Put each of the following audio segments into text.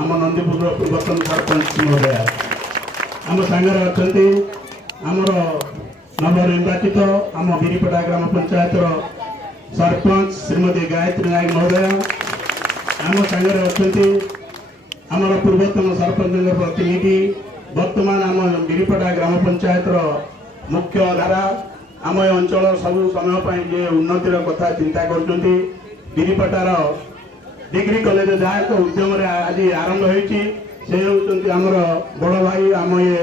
आम नंदीपुर पूर्वतन सरपंच महोदय आम सांगे अच्छा आमर नवनिर्वाचित आम गिरीपड़ा ग्राम पंचायत सरपंच श्रीमती गायत्री नायक महोदय आम सांगे अच्छा आमर पूर्वतन सरपंच प्रतिनिधि वर्तमान आम गिरीपड़ा ग्राम पंचायत मुख्य धारा आम अंचल सब समय जे उन्नतिर कथा चिंता कर गिरीपटार डिग्री कॉलेज जहाँ एक उद्यम आज आरंभ होती आमर बड़ भाई आम ये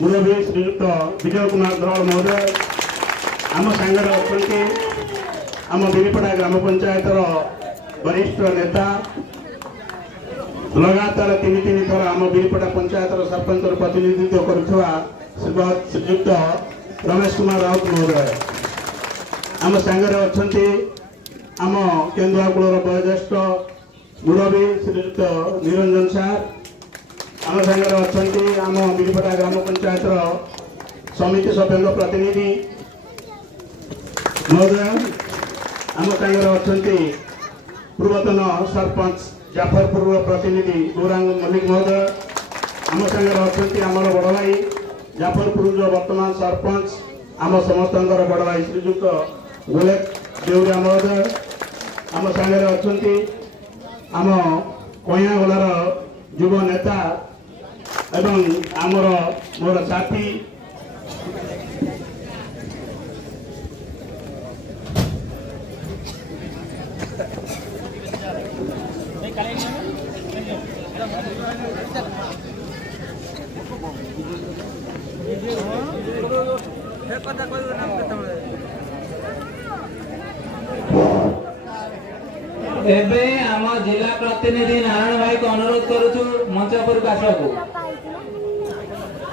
मुरबी श्रीयुक्त विजय कुमार द्रोड़ महोदय आम सांगे अच्छा आम गिरीपड़ा ग्राम पंचायत वरिष्ठ नेता लगातार तीन तीन थर आम गिरीपड़ा पंचायत सरपंच प्रतिनिधित्व करुवा श्रीयुक्त रमेश कुमार राउत महोदय आम सांगे अच्छा आम केन्दुआकूल वयोज्येष्ठ मुरबी श्रीयुक्त निरंजन सार आम सांगे अच्छा आम गिरीपड़ा ग्राम पंचायत समिति सभ्य प्रतिनिधि महोदय आम सांगे अच्छा पूर्वतन सरपंच जाफरपुर प्रतिनिधि गौरांग मल्लिक महोदय आम सांगे अच्छा आमर बड़ भाई जाफरपुर जो वर्तमान सरपंच आम समस्त बड़ भाई श्रीयुक्त गोलेक देउरिया महोदय आम सांगे अच्छा आम कयागोलार युव नेता एवं आमर मोर साथी एबे आम जिला प्रतिनिधि नारायण भाई को अनुरोध करूछु मंच पर आसबाकू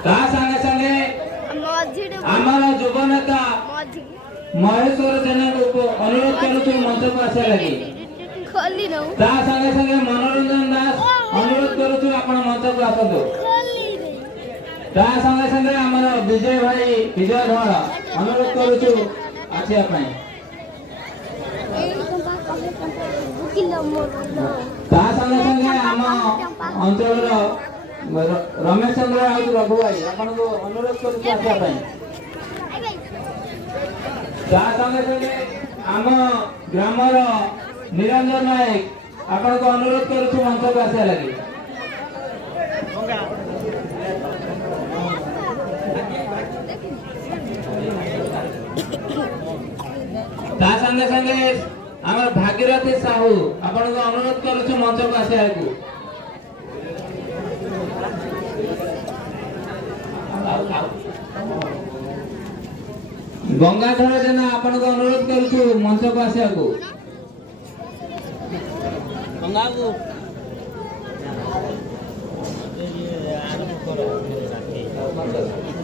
ता संगे संगे आमर युव नेता महेश्वर जेना को अनुरोध करूछु मंच पर आसे लगी ता संगे संगे मनोरंजन दास अनुरोध करूछु आपण मंच पर आसतो ता संगे संगे आमर विजय भाई विजय धोड़ा अनुरोध करूछु आछिया पई ता संगे संगे आम अंचल रमेश चंद्र राउत रघु भाई आपन को अनुरोध करूछु आसिया पई ता संगे संगे आम ग्रामर निरंजन नायक आपन को अनुरोध करूछु मंच को आसिया लगी ता संगे संगे आमर भागीरथी साहू आपण को अनुरोध करूछु मंच को आसिया को गंगाधर जेना आपण को अनुरोध करूछु मंच को आसिया को गंगा को आरंभ करो